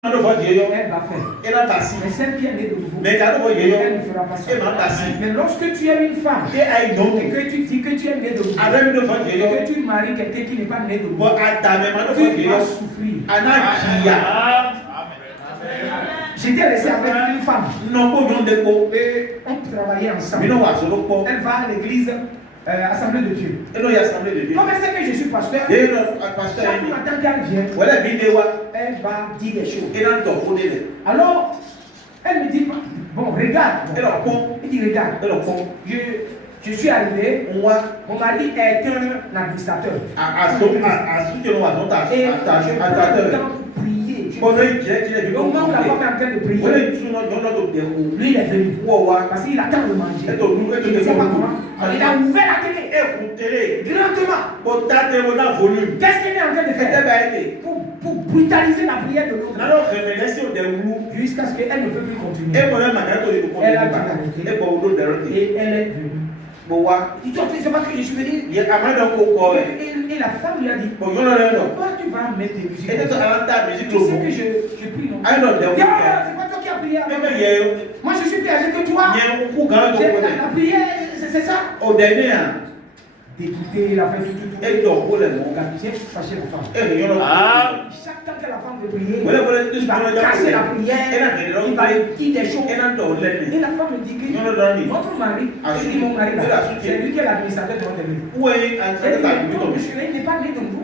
Elle va faire. Mais celle qui est née de nouveau, elle ne fera pas ça. Mais lorsque tu es une femme et que tu dis que tu es née de nouveau et que tu maries quelqu'un qui n'est pas né de nouveau, tu vas souffrir. J'étais resté avec une femme et on travaillait ensemble. Elle va à l'église Assemblée de Dieu. Comme elle sait que je suis pasteur, chaque matin qu'elle vient, elle va dire des choses. Alors, elle me dit, bon, regarde. Elle dit, regarde. Je suis arrivé, mon mari est un administrateur. Et je prends le temps pour prier. Au moment où la femme est en train de prier, lui il est venu. Parce qu'il attend de manger. Il ne sait pas comment. Il a ouvert la télé. Directement. Qu'est-ce qu'il est en train de faire? Pour brutaliser la prière de l'autre. Jusqu'à ce qu'elle ne peut plus continuer. Elle a dit et elle est venue. Il dit, c'est pas que je suis venu. Et la femme lui a dit, pourquoi tu vas mettre des musiques? Tu sais que je prie, non? C'est pas toi qui as prié avec moi. Moi je suis plus âgé que toi. La prière, c'est ça. D'écouter, il a fait tout. J'ai fâché la femme. Chaque temps que la femme veut prier, il va casser la prière, il va dire des choses. Et la femme me dit que votre mari, je dis mon mari là, c'est lui qui est l'administrateur de votre église. Il n'est pas né de vous.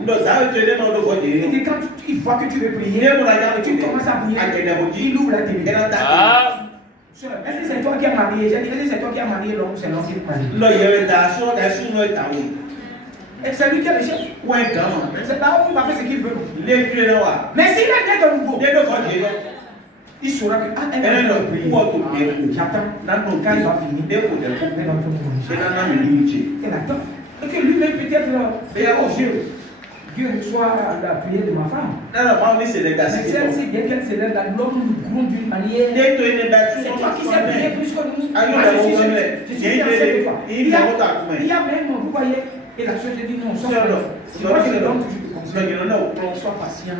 Il dit quand il voit que tu veux prier, tu commences à prier, il ouvre la télé. Est-ce que c'est toi qui as marié? J'ai dit, est-ce que c'est toi qui as marié l'homme? C'est l'homme qui est marié. Et c'est lui qui est le chef. C'est là où il va faire ce qu'il veut. Mais s'il est né de nouveau, il saura que elle va prier. J'attends. Quand il va finir, elle va manger. Elle attend. Et que lui-même peut-être, oh Dieu reçoit la prière de ma femme. Mais celle-ci, bien qu'elle s'élève, l'homme nous gronde d'une manière. C'est toi qui sais prier plus que nous. Moi, je suis fiancé de toi. Il y a même, vous voyez, et la soeur, j'ai dit non, sois moi, je le donne toujours le conseil. Sois patient.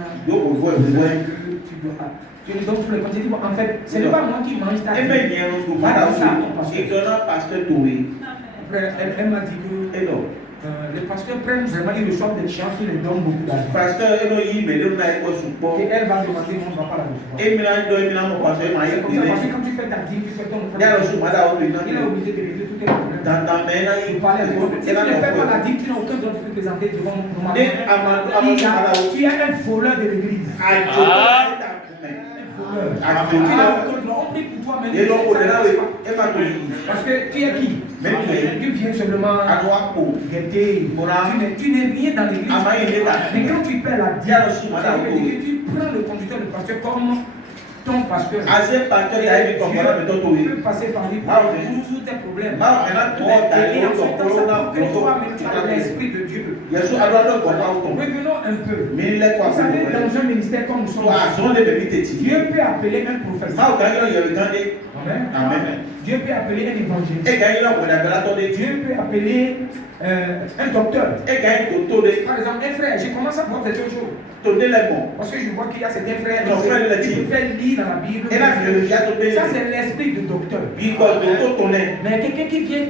Tu lui donnes tout le conseil. En fait, ce n'est pas moi qui mange ta vie. Elle m'a dit que les pasteurs prennent vraiment, ils reçoivent des chiens qui les donnent beaucoup d'argent. Et elle va demander, on ne va pas la recevoir. C'est comme ça, parce que quand tu fais ta dîme, tu fais ton offrande, il est obligé de régler tous tes problèmes. Si tu ne fais pas la dîme, tu n'as aucun droit de te présenter devant mon mari. Tu es un voleur de l'église. On prie pour toi, mais parce que tu es qui? Tu viens seulement guetter. Tu n'es rien dans l'église. Mais quand tu perds la dîme, tu prends le conducteur de pasteur comme ton pasteur. Tu peux passer par lui pour résoudre tes problèmes. Et en ce temps, que toi-même tu as l'esprit de Dieu. Revenons un peu. Vous savez, dans un ministère comme nous sommes, Dieu peut appeler un prophète. Amen. Dieu peut appeler un évangéliste. Dieu peut appeler un docteur. Par exemple, un frère, j'ai commencé à voir des choses. Parce que je vois qu'il y a certains frères qui peuvent faire lire dans la Bible. Ça, c'est l'esprit du docteur. Mais quelqu'un qui vient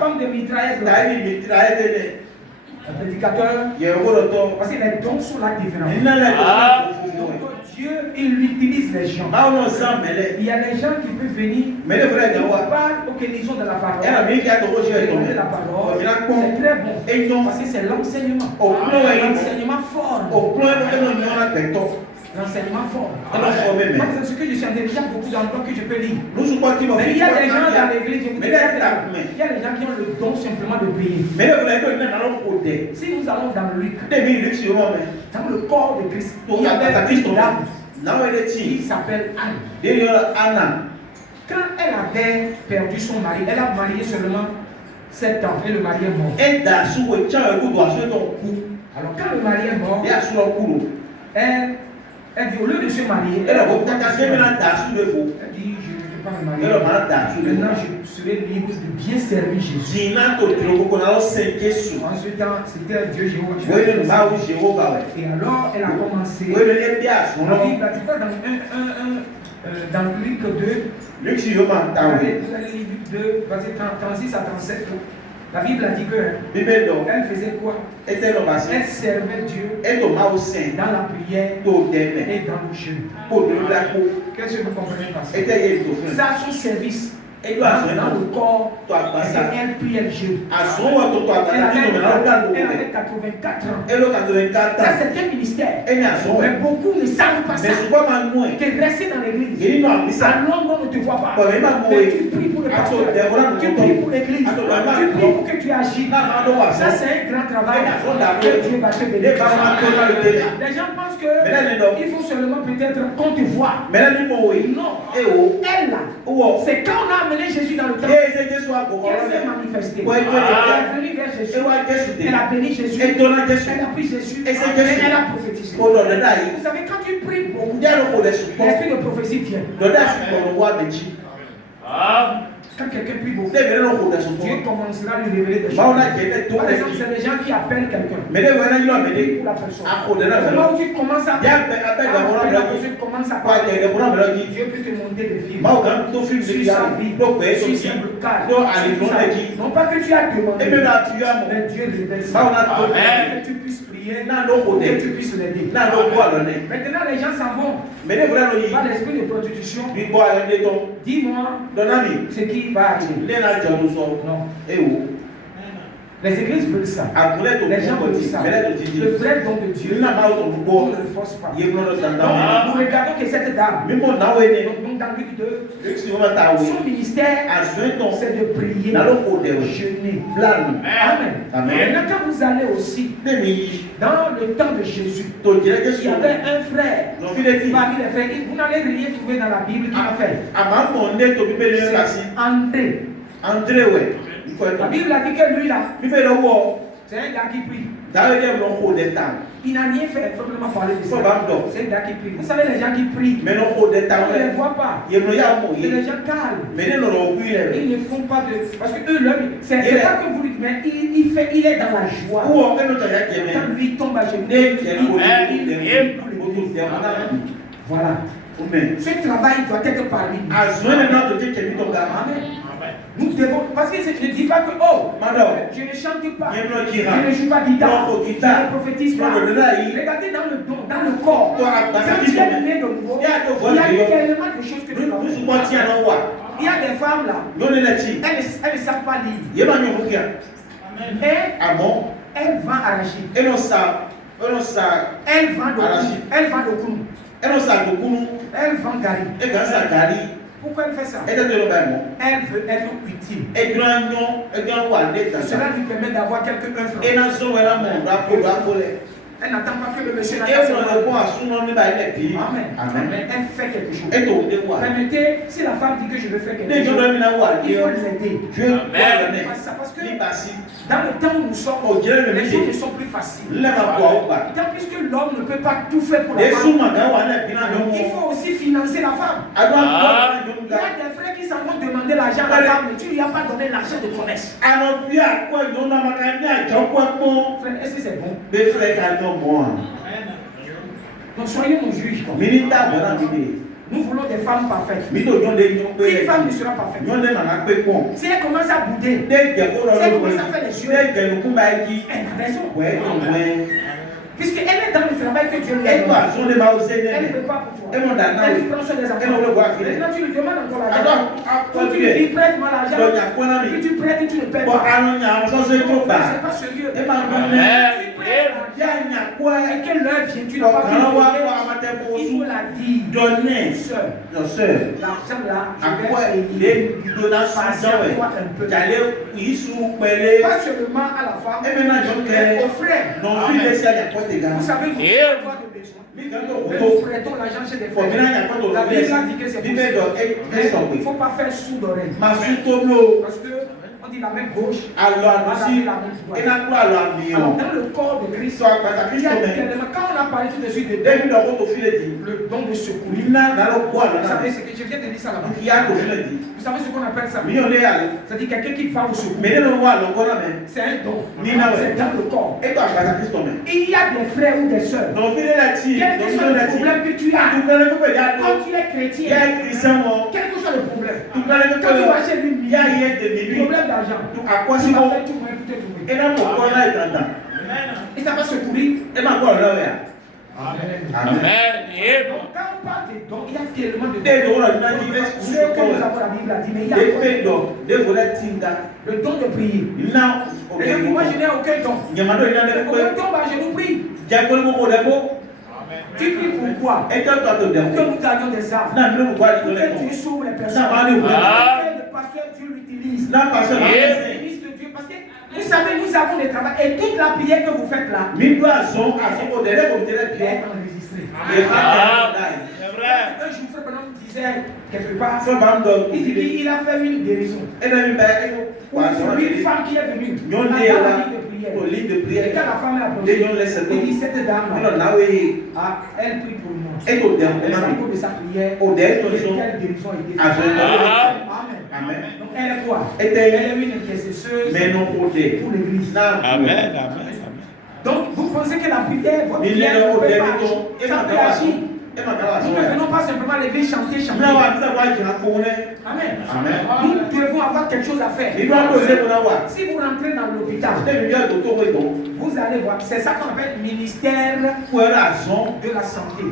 comme des mitraillettes. Un prédicateur. Parce que les dons sont là différents. Dieu, il utilise les gens. Il y a des gens qui peuvent venir. Ok, ils sont dans la parole. C'est très bon. Parce que c'est l'enseignement. L'enseignement fort. L'enseignement fort. Moi, c'est ce que je suis en train de dire. Il y a beaucoup d'endroits que je peux lire. Mais il y a des gens dans l'église, il y a des gens qui ont le don simplement de prier. Si nous allons dans Luc, dans le corps de Christ, il y avait une dame qui s'appelle Anne. Quand elle avait perdu son mari, elle a marié seulement 7 ans et le mari est mort. Alors quand le mari est mort, elle dit au lieu de se marier, elle dit peux pas me marier. Maintenant, je serai libre de bien servir Jésus. En ce temps, c'était un Dieu Jéhovah. Et alors, elle a commencé. La Bible a dit quoi dans Luc 2, Luc 2, verset 36 à 37. La Bible a dit que elle faisait quoi? Elle servait Dieu dans la prière et dans le jeûne. Qu'est-ce que vous comprenez par ça? Ça a son service. Dans le corps, elle prie, elle jeûne. Elle avait 84 ans. Ça, c'est un ministère. Mais beaucoup ne savent pas ça. Que rester dans l'église, à Londres, on ne te voit pas. Mais tu pries pour le pasteur, tu pries pour l'église, tu pries pour que tu agis. Ça, c'est un grand travail que Dieu va te bénir. Les gens pensent qu'il faut seulement peut-être qu'on te voit. Non, elle là, c'est quand on a amené Jésus dans le temple qu'elle s'est manifestée. Elle est venue vers Jésus. Elle a béni Jésus. Elle a pris Jésus. Et elle a prophétisé. Vous savez, quand tu pries beaucoup, l'esprit de prophétie vient. Quand quelqu'un prie beaucoup, Dieu commencera à lui révéler des choses. Par exemple, c'est les gens qui appellent quelqu'un. Pour la personne. Au moment où tu commences à appeler la personne, commence à parler, Dieu peut te monter des films. Sur sa vie, sur ses blocages. Non pas que tu as demandé, mais Dieu révèle ça. Que tu puisses prier, que tu puisses l'aider. Maintenant, les gens s'en vont. Par l'esprit de prostitution, dis-moi ce qui va arriver. Non. Les églises veulent ça. Les gens veulent ça. Le vrai don de Dieu, on ne le force pas. Donc, nous regardons que cette dame, donc dans Luc 2, son ministère, c'est de prier, jeûner. Amen. Maintenant, quand vous allez aussi dans le temps de Jésus, il y avait un frère parmi les frères. Vous n'allez rien trouver dans la Bible qui a fait. C'est André, ouais. La Bible a dit que lui là, c'est un gars qui prie. Il n'a rien fait, simplement parler de ça. C'est un gars qui prie. Vous savez, les gens qui prient, on ne les voit pas. C'est des gens calmes. Ils ne font pas de. Parce que eux, c'est pas que vous lui dites, mais il est dans la joie. Quand lui tombe à genoux, voilà. Ce travail doit être parmi nous. Amen. Nous devons, parce que je ne dis pas que, je ne chante pas, je ne joue pas guitare, je ne prophétise pas. Regardez dans le don, dans le corps. Quand tu es né de nouveau, il y a tellement de choses que tu dois faire. Il y a des femmes là, elles ne savent pas lire. Mais elles vendent arachide. Elles vendent de koumou. Elles vendent gari. Pourquoi elle fait ça? Elle veut être utile. Cela lui permet d'avoir quelques œuvres. Elle n'attend pas que le monsieur n'attende pas. Amen. Elle fait quelque chose. Permettez, si la femme dit que je veux faire quelque chose, il faut l'aider. Parce que dans le temps où nous sommes, les choses ne sont plus faciles. Tant plus que l'homme ne peut pas tout faire pour la femme, il faut aussi financer la femme. Il y a des frères qui s'en vont demander l'argent à la femme, mais tu ne lui as pas donné l'argent de promesse. Frère, est-ce que c'est bon? Donc soyez nos juges. Nous voulons des femmes parfaites. Une femme ne sera parfaite. Si elle commence à bouder, si elle commence à faire les yeux, elle a raison. Puisqu'elle est dans le travail que Dieu lui a donné. Elle ne peut pas pour toi. Elle prend sur les enfants. Maintenant tu lui demandes encore l'argent. Quand tu lui dis prête-moi l'argent, puis tu prêtes et tu ne paies pas. C'est pas sérieux. Et que l'heure vient, tu n'as pas pu il faut la dire. Sœur, l'argent là, je vais patiente-toi un peu. Pas seulement à la femme, mais au frère. Vous savez, vous avez besoin. Nous prêtons l'argent chez des frères. La Bible a dit que c'est possible. Il ne faut pas faire sourd d'oreille. Parce que on dit dit la main gauche, alors va aussi laver la main droite. et n'a pas alors Alors, dans le corps de Christ, soit pas ta il y a Christ tellement, quand on a parlé tout de suite de David a auto file dit le don de secours, Lina na lo kwa vous na savez ce que je viens de dire ça là-bas. il y a ko file dit Vous savez ce qu'on appelle ça? mi on est allé C'est-à-dire quelqu'un qui va au secours. mais le wa lo ko na mais C'est un don. Nina, C'est dans le corps. et toi pas ta Christ Il y a des frères ou des sœurs. donc il est là ti Quel que soit le problème que tu as, tu connais que ya quand tu es il y chrétien, a Christian mo quel que soit le problème, tu connais que quand tu vas chez lui, il y a hier de minuit problème d'argent, tu à quoi tu si vas bon faire tout moyen pour te trouver. et là mon corps là est en Et ça va secourir. et ma quoi là ya Amen. amen Donc, quand on parle des dons, il y a tellement de des dons. dons là na dit Ce que nous avons la Bible a dit, mais il y a des dons des volets tinga le don de prier. na Et donc, moi, je n'ai aucun don. nyamado ina de ko Aucun don, bah, je nous prie. jakol mo ko de ko Tu pries pourquoi? et toi toi de Pour que nous gagnions des âmes. na me ko Pour de que Dieu sauve les personnes. na ba le Pour que le pasteur Dieu l'utilise. na passer Le ministre de Dieu. Parce que vous savez, nous avons des travaux. Et toute la prière que vous faites là, mi do ason ko de le ko de est bien enregistrée. et C'est vrai. Un jour, frère Branham disait quelque part, so ba ndo il a fait une guérison. et na mi ba e Pour une femme qui est venue nyon dans de la la ligne de prière. ko ligne de Et prière quand la femme est de approchée, nyon laisse il dit cette dame alors là, na we elle prie pour nous. et to de Et na à mi cause de sa prière, o de to so quelle guérison a été a so faite. Amen. Amen. Donc elle est quoi? Et Elle est une intercesseuse mais non ko de pour l'église. na Amen, amen, amen. Donc vous pensez que la prière, votre mi prière le ne o peut de pas to agir. e Ça ma peut ka wa agir. e ma ka wa Nous ne venons pas simplement à l'église chanter, chanter. na wa ta wa jina ko ne Amen. amen Nous devons avoir quelque chose à faire. mi do ko se ko na wa Si vous rentrez dans l'hôpital, te mi ya to to ko to vous allez voir. C'est ça qu'on appelle ministère ko era son de la santé.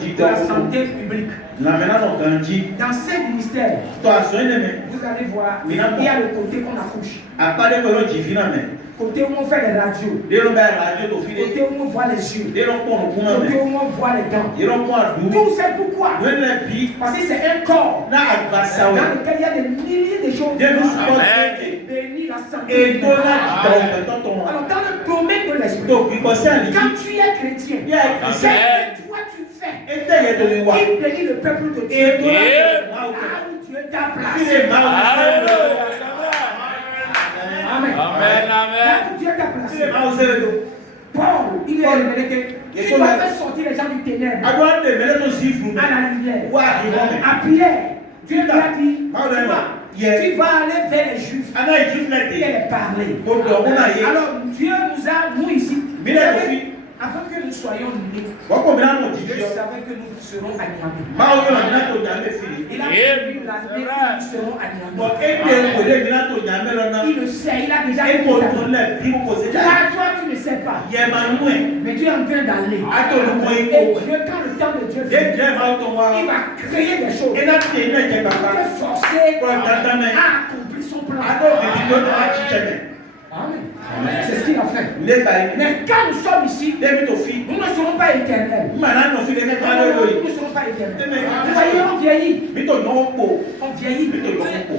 di De la santé publique. na mena no kan ji Dans ces ministères, to aso ene me vous allez voir, il y Mina a le côté qu'on accouche. apade ko lo ji fina me Côté où on fait les radios. de lo ba radio to file Côté où on voit les yeux. de lo ko no kuna Côté me où on voit les dents. de lo ko adu Tout c'est pourquoi? we na bi Parce que c'est un corps na agbasa dans we lequel il y a des milliers de choses de nous Amen. supporter bénis la santé. et to na to to Alors dans le domaine de l'esprit, to bi ko se ali quand tu es chrétien, ya ce que toi tu fais, e te ye to ni wa il bénit le peuple de Dieu. e to na Là où Dieu t'a placé. Amen. Amen, Là amen. où Dieu t'a placé. Amen. Paul, il est révélé que tu dois faire sortir les gens du ténèbre Adwa de mele to zifru à la lumière. wa hi À Pierre, Dieu lui a dit, Yeah. tu vas aller vers les Juifs ana et jiflete les parler. ko do una ye Alors Dieu nous a, nous ici, vous Mille savez, filles. avant que nous soyons nés, wa ko mina mo Dieu jifio savait que nous serons à Niamey. ma o yo na to nyame fili Il a prévu l'année où nous serons à bo Niamey. e de ko de mina to nyame lo na Il le sait, il a déjà e ko prévu. to le bi ko se Toi, da toi, tu ne sais pas. ye ma nwe Mais tu es en train d'aller. ato lu ko Et iko Dieu, quand le temps de Dieu de vient, je ma to wa il va créer des choses. e na te na je Il va baba te forcer ko tata me à accomplir son plan. ado e bi to na chicheme Amen. C'est ce qu'il a fait. le ba ni Mais quand nous sommes ici, de mi to fi nous ne serons pas éternels. ma na no fi de ka Nous lo ne serons pas éternels. Vous voyez, on vieillit. mi to no ko On vieillit. mi to no ko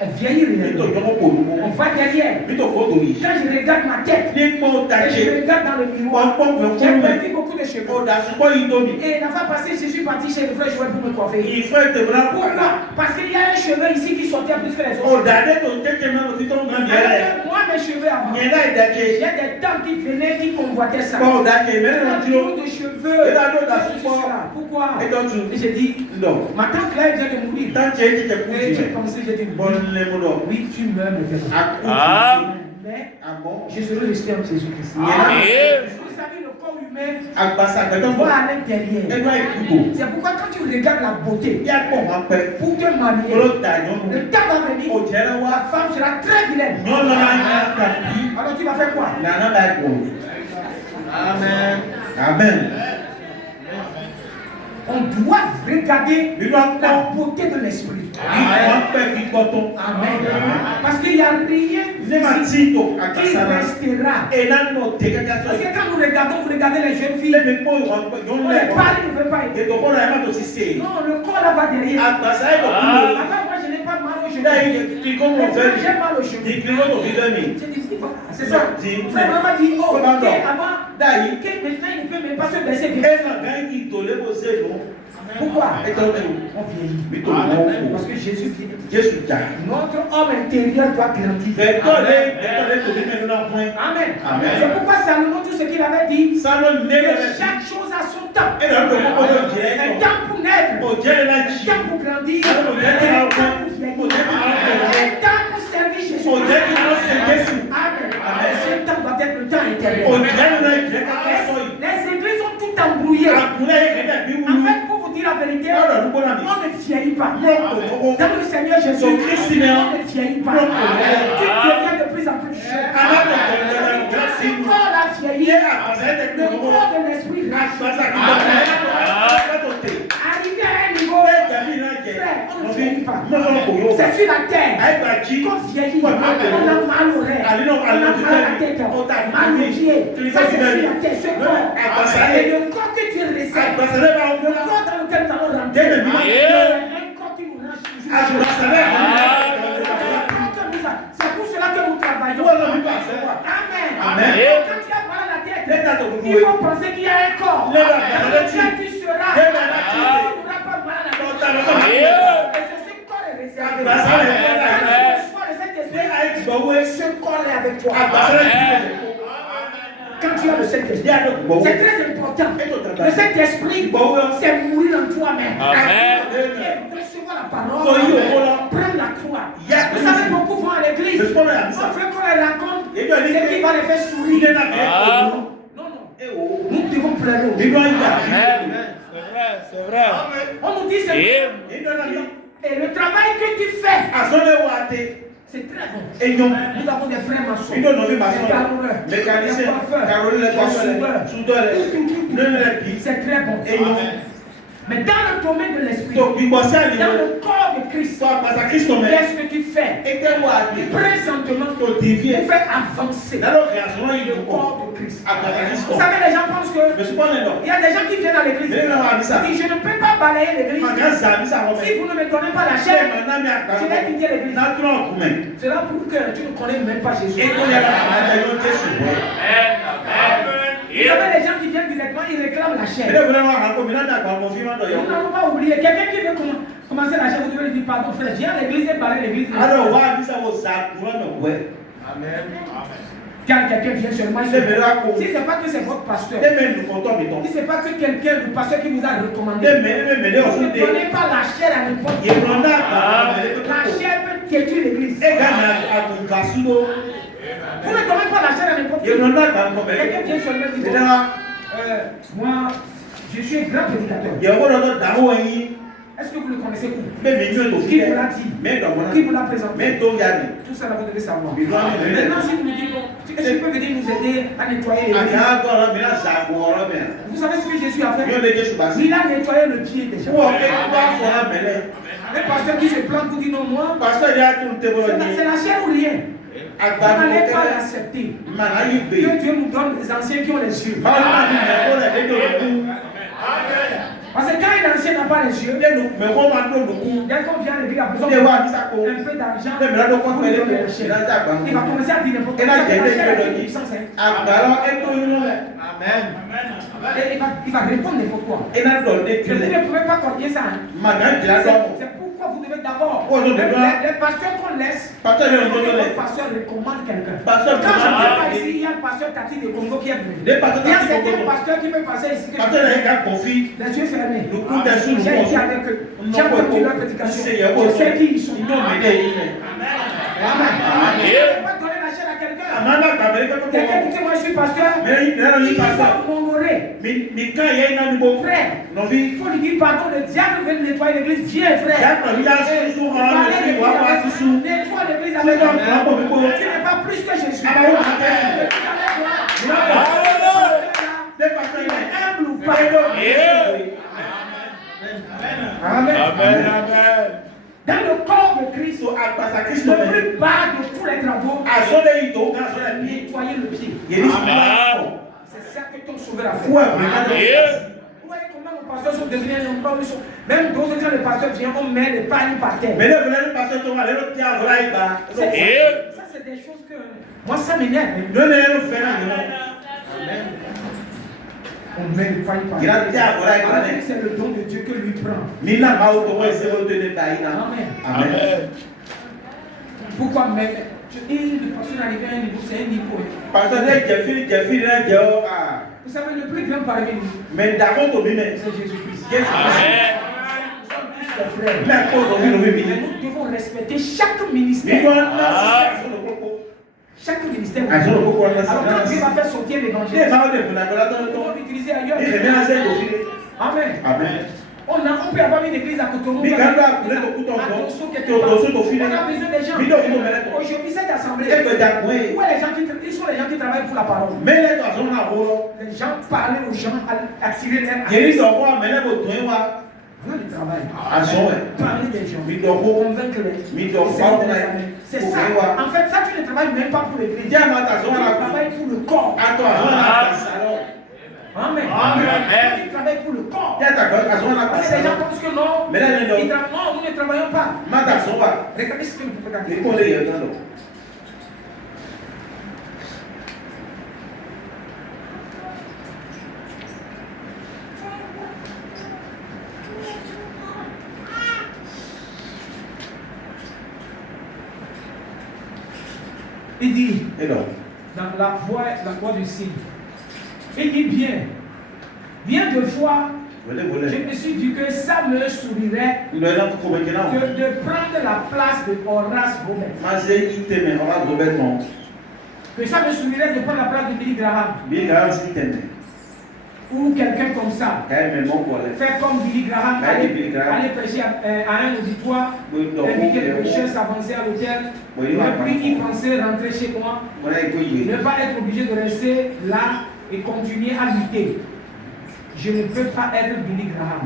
On vieillit mi to réellement. no ko On va derrière. mi to ko to yi Quand je regarde ma tête, ni mo ta et je je regarde dans le miroir, wa ko j'ai ko perdu beaucoup de cheveux. o da su ko yi to mi Et la fois passée, je suis parti chez le frère Joël pour me coiffer. il faut te bra ko Pourquoi? Parce qu'il y a un cheveu ici qui sortait plus que les o autres. da de to te ke na ti to na Alors ye que moi, mes cheveux avant, ni la da il y ke a des dents qui venaient, qui convoitaient ça. ko da ke me na ti Trop o de cheveux. Et là, l'autre, Qu'est-ce que c'est cela? Pourquoi? et to tu Et j'ai dit, no ma tante là, elle vient de mourir. tan che ti ke ku Et ti j'ai pensé, j'ai dit, bon le mo do oui, tu meurs maintenant. a Mais amo je serai resté en Jésus-Christ. Amen. Vous savez, le corps humain agbasa ke to doit bo aller e derrière. no e ku C'est pourquoi quand tu regardes la beauté, ya ko ma pe pour te marier, ko ta nyo le temps va venir, o je na la wa femme sera très vilaine. nyo na na ka bi Alors tu vas faire quoi? na na da ko amen amen On doit regarder mi do la ko beauté de l'esprit. wa pe bi ko to Amen. Parce qu'il n'y a rien ne ma physique ti to qui akasara restera. e na no te ka ka Parce so que quand nous regardons, vous regardez les jeunes le filles, me po wa pe on nyo les le parle, ils ne veulent pas e aider. to ko na ma to si se Non, le corps là va derrière. agbasa e ko ku Avant, moi, je n'ai pas mal au da cheveu. yi ti ko mo Mais fe quand j'ai mal au cheveu. di kilo to fi de mi J'ai dit, c'est ça. Dis- Frère Maman dit, oh, Comment ok, donc? avant, da yi ok, maintenant il ne peut même pas se baisser. e ma ga yi to le bo se no Pourquoi? On vieillit. Parce que Jésus vient. Notre homme intérieur doit grandir. Amen. C'est pourquoi Salomon, tout ce qu'il avait dit, que chaque chose a son temps. Un temps pour naître, un temps pour grandir, un temps pour vieillir, un temps pour servir Jésus. Amen. Ce temps doit être le temps intérieur. Les églises ont tout embrouillé. En fait, pour vous dire la vérité, on ne vieillit pas. Dans le Seigneur Jésus, on ne vieillit pas. Tu deviens de plus en plus jeune. Ce corps a vieilli. Le corps de l'esprit reste. Arrivé à un niveau, frère, on ne vieillit pas. C'est sur la terre qu'on vieillit. On a mal au rêve, on a mal à la tête, on a mal aux pieds. Ça c'est sur la terre, ce corps. Et le corps que tu recèves, le corps dans lequel nous allons rentrer, un corps qui nous range toujours. C'est pour cela que nous travaillons. Amen. Quand tu as mal à la tête, il faut penser qu'il y a un corps. Dans lequel tu seras. Tu n'auras pas mal à la tête. Et ce corps est réservé. Ce corps est avec toi. Quand tu as le Saint-Esprit, c'est très important. Le Saint-Esprit, c'est mourir en toi-même. Recevoir la parole, prendre la croix. Vous savez, beaucoup vont à l'église. On veut qu'on les raconte ce qui va les faire sourire. Non. Nous devons pleurer. C'est vrai. On nous dit c'est et le travail que tu fais, c'est très bon. Nous avons des frères maçons, des caroleurs, des coiffeurs, c'est très bon. Mais dans le domaine de l'esprit, dans le corps de Christ, qu'est-ce que tu fais? Présentement, pour faire avancer le corps de Christ. Vous savez, les gens pensent que il y a des gens qui viennent à l'église. Ils disent, je ne peux pas balayer l'église. Si vous ne me donnez pas la chair, je vais quitter l'église. Cela prouve que tu ne connais même pas Jésus. Vous savez, les gens qui viennent directement, ils réclament la chair. Nous n'avons pas oublié. Quelqu'un qui veut commencer la chair, vous devez lui dire, pardon frère, viens à l'église et parler l'église. Amen. Quand quelqu'un vient seulement, si ce n'est pas que c'est votre pasteur, si ce n'est pas que quelqu'un, le pasteur qui vous a recommandé, vous ne donnez pas la chair à n'importe qui. La chair peut détruire l'église. Vous ne donnez pas la chair à n'importe qui. Quelqu'un vient seulement et dit, moi, je suis un grand prédicateur. Est-ce que vous le connaissez vous? Qui vous l'a dit? Qui vous l'a présenté? Tout ça, vous devez savoir. Maintenant, si vous me dites, est-ce que je peux venir nous aider à nettoyer l'église? Vous savez ce que Jésus a fait? Il a nettoyé le pied déjà. Le pasteur qui se plante vous dit non, moi, c'est la chair ou rien. Vous n'allez pas l'accepter. Que Dieu nous donne des anciens qui ont les yeux. Parce que quand un ancien n'a pas les yeux, dès qu'on vient à l'église, il a besoin d'un peu d'argent. Il va commencer à dire n'importe quoi. Amen. Il va répondre n'importe quoi. Vous ne pouvez pas continuer ça. C'est pourquoi vous devez d'abord. Les pasteurs qu'on laisse, le pasteur recommande quelqu'un. Quand je ne viens pas ici, il y a le pasteur Tati de Congo qui est venu. Il y a certains pasteurs qui peuvent passer ici. Les yeux fermés. J'ai été avec eux. J'ai entendu leur prédication. Je sais qui ils sont. Amen. Je ne peux pas donner la chair à quelqu'un. Quelqu'un qui dit moi je suis pasteur. Il faut m'honorer. Frère, il faut lui dire pardon. Le diable veut nettoyer l'église. Viens frère. Nettoie l'église avec toi. Tu n'es pas plus que Jésus. Humble ou pas. Amen. Dans le corps de Christ, le plus bas de tous les travaux, nettoyer le pied. C'est ça que ton sauveur a fait. Vous voyez comment nos pasteurs sont devenus un homme. Même d'autres, quand le pasteur vient, on met les pagnes par terre. Ça, c'est des choses que. Moi, ça m'énerve. On met les pagnes par terre. C'est le don de Dieu que lui prend. Amen. Amen. Pourquoi même une personne arrivée à un niveau, c'est un niveau. Vous savez, le plus grand parmi nous, c'est Jésus-Christ. Amen. Nous sommes tous des frères. Mais nous devons respecter chaque ministère. Chaque ministère. Alors quand Dieu va faire sortir l'évangile, on va l'utiliser ailleurs. Amen. On peut avoir une église à Cotonou. On a besoin des gens. Aujourd'hui, cette assemblée, où est les gens qui sont les gens qui travaillent pour la parole. Les gens parlent aux gens, attirer leur attention. Voilà le travail. Parler des gens, convaincre les gens. C'est ça. En fait, ça, tu ne travailles même pas pour l'église. Tu travailles pour le corps. Amen. Tu travailles pour le corps. Parce que les gens pensent que non, nous ne travaillons pas. Regardez ce que vous pouvez regarder. Il dit, dans la voix du signe, il dit bien de fois, je me suis dit que ça me sourirait de prendre la place de Horace Robert. Que ça me sourirait de prendre la place de Billy Graham. Ou quelqu'un comme ça. Faire comme Billy Graham, aller prêcher à un auditoire, inviter les pécheurs, s'avancer à l'hôtel, ne plus y penser, rentrer chez moi, ne pas être obligé de rester là et continuer à lutter. Je ne peux pas être Billy Graham.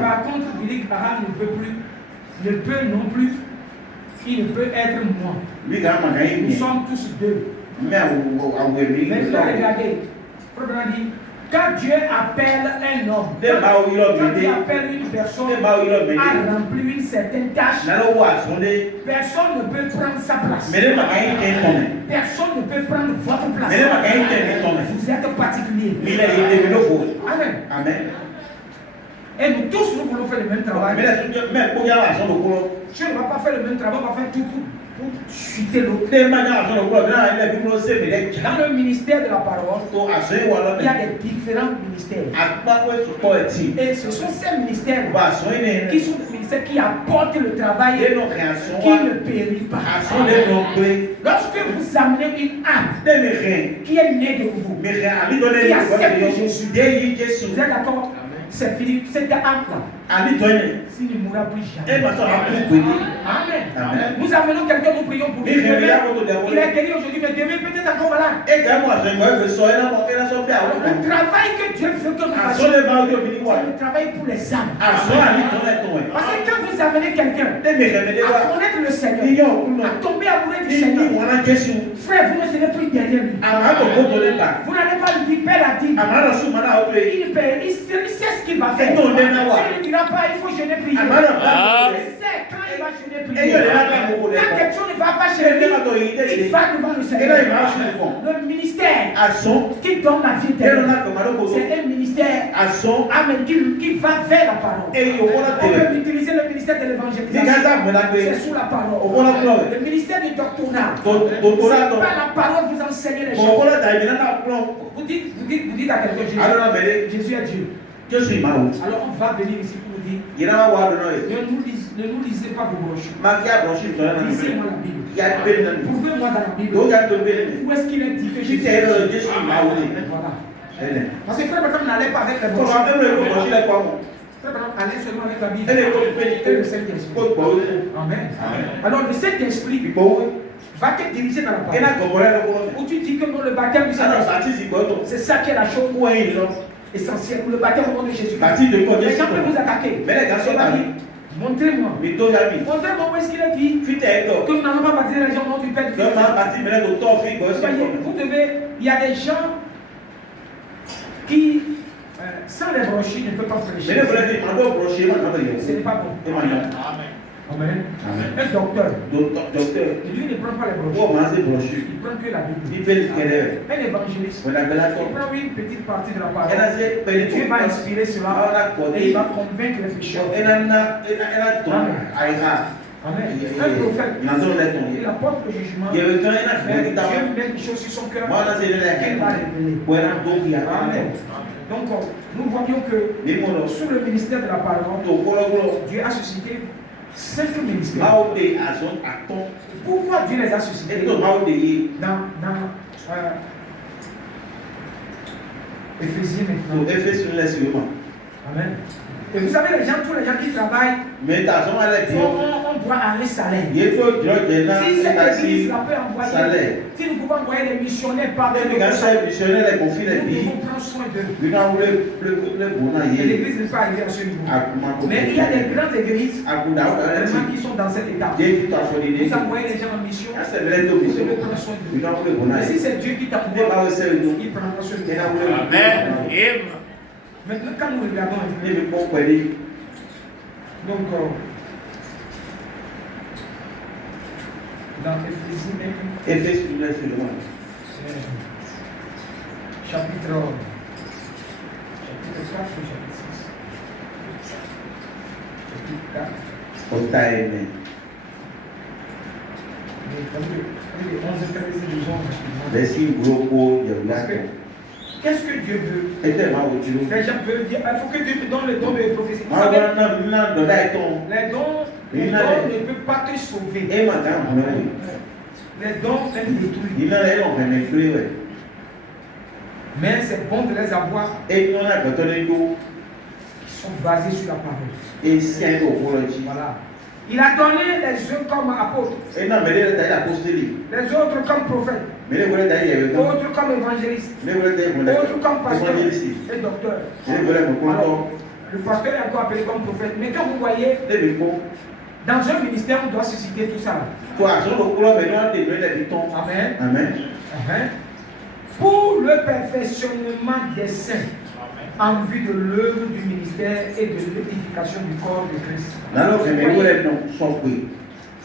Par contre, Billy Graham ne peut non plus, il ne peut être moi. Nous sommes tous deux. Maintenant, regardez, quand Dieu appelle un homme, quand Dieu appelle une personne à remplir une certaine tâche, personne ne peut prendre sa place. Personne ne peut prendre votre place. Vous êtes particulier. Amen. Et nous tous, nous voulons faire le même travail. Dieu ne va pas faire le même travail, on va faire tout pour chuter l'autre. Dans le ministère de la parole, il y a des différents ministères. Et ce sont ces ministères qui sont des ministères qui apportent le travail, qui ne périssent pas. Lorsque vous amenez une âme qui est née de vous, qui accepte Jésus, vous êtes d'accord? C'est fini, cette âme-là. S'il ne mourra plus jamais. Amen. Nous amenons quelqu'un, nous prions pour lui. Il est guéri aujourd'hui, mais demain peut-être encore malade. Le travail que Dieu veut que nous fassions, c'est le travail pour les âmes. Parce que quand vous amenez quelqu'un à connaître le Seigneur, à tomber amoureux du Seigneur, frère, vous ne serez plus derrière lui. Vous n'allez pas lui dire, Père a dit, il sait ce qu'il va faire. Il ne dira pas, il faut jeûner prier. Il sait quand il va jeûner prier. Quand quelque chose ne va pas chez lui, il va devant le Seigneur. Le ministère qui donne la vie éternelle, c'est un ministère amen, qui va vers la parole. On peut utiliser le ministère de l'évangélisation, c'est sous la parole. Le ministère du doctorat, c'est par la parole vous enseignez les choses. Vous dites à quelqu'un, Jésus est Dieu. Alors on va venir ici pour dire, ne nous lisez pas vos broches. Lisez-moi la Bible. Prouvez-moi dans la Bible. Où est-ce qu'il est dit que Jésus est Dieu? Voilà. Parce que frère Branham n'allait pas avec les broches. Frère Branham allait seulement avec la Bible et le Saint-Esprit. Amen. Alors le Saint-Esprit va te diriger dans la parole. Où tu dis que dans le baptême du Saint-Esprit, c'est ça qui est la chose essentielle pour le baptême au nom de Jésus. Les gens peuvent vous attaquer. Montrez-moi. Montrez-moi où est-ce qu'il a dit que nous n'allons pas baptiser les gens au nom du Père. Vous devez. Il y a des gens qui, sans les brochures, ne peuvent pas prêcher. Ce n'est pas bon. Amen. Amen. Un docteur, Docteur, lui ne prend pas les pour brochures. manger brochure, Il prend que la Bible. il fait le kéré. Un évangéliste, On appelle la il prend une petite partie de la Elle parole. a dit, Dieu va inspirer cela et il va convaincre les pécheurs. Amen. Un prophète, il apporte le jugement. Mais Dieu met des choses sur son cœur qu'il va révéler. Amen. Donc, nous voyons que sous le ministère de la parole, Dieu a suscité 5 ministères. Pourquoi Dieu les a suscités? Dans Éphésiens maintenant. Amen. Et vous savez, tous les gens qui travaillent, on doit un salaire. Si cette église la peut envoyer, si nous pouvons envoyer des missionnaires par nous devons prendre soin d'eux. L'église n'est pas arrivée à ce niveau. Mais il y a des grandes églises qui sont dans cet état. Vous envoyez les gens en mission, vous devez prendre soin d'eux. Mais si c'est Dieu qui t'a poussé, il prendra soin d'eux. Amen. Maintenant, quand nous regardons donc dans Éphésiens chapitre 4 ou chapitre 6. Chapitre 4. Qu'est-ce que Dieu veut? Les gens veulent dire, il faut que Dieu te donne le don de prophétie. Vous savez, les dons ne peuvent pas te sauver. Les dons peuvent détruire. Mais c'est bon de les avoir qui sont basés sur la parole. Voilà. Il a donné les uns comme apôtres, les autres comme prophètes, d'autres comme évangélistes, d'autres comme pasteurs et docteurs. Alors, le pasteur est encore appelé comme prophète. Mais quand vous voyez, dans un ministère, on doit susciter tout ça. Amen. Amen. Pour le perfectionnement des saints, en vue de l'œuvre du ministère et de l'édification du corps de Christ.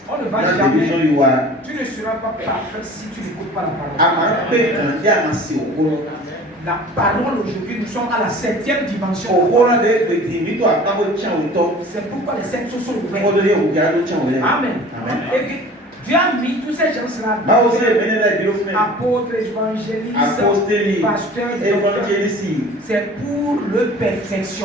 On ne va jamais. Tu ne seras pas parfait si tu n'écoutes pas la parole. La parole aujourd'hui, nous sommes à la 7e dimension. C'est pourquoi les 7 sont ouverts. Amen. Et Dieu a mis tous ces gens-là, apôtres, évangélistes, pasteurs, c'est pour le perfection.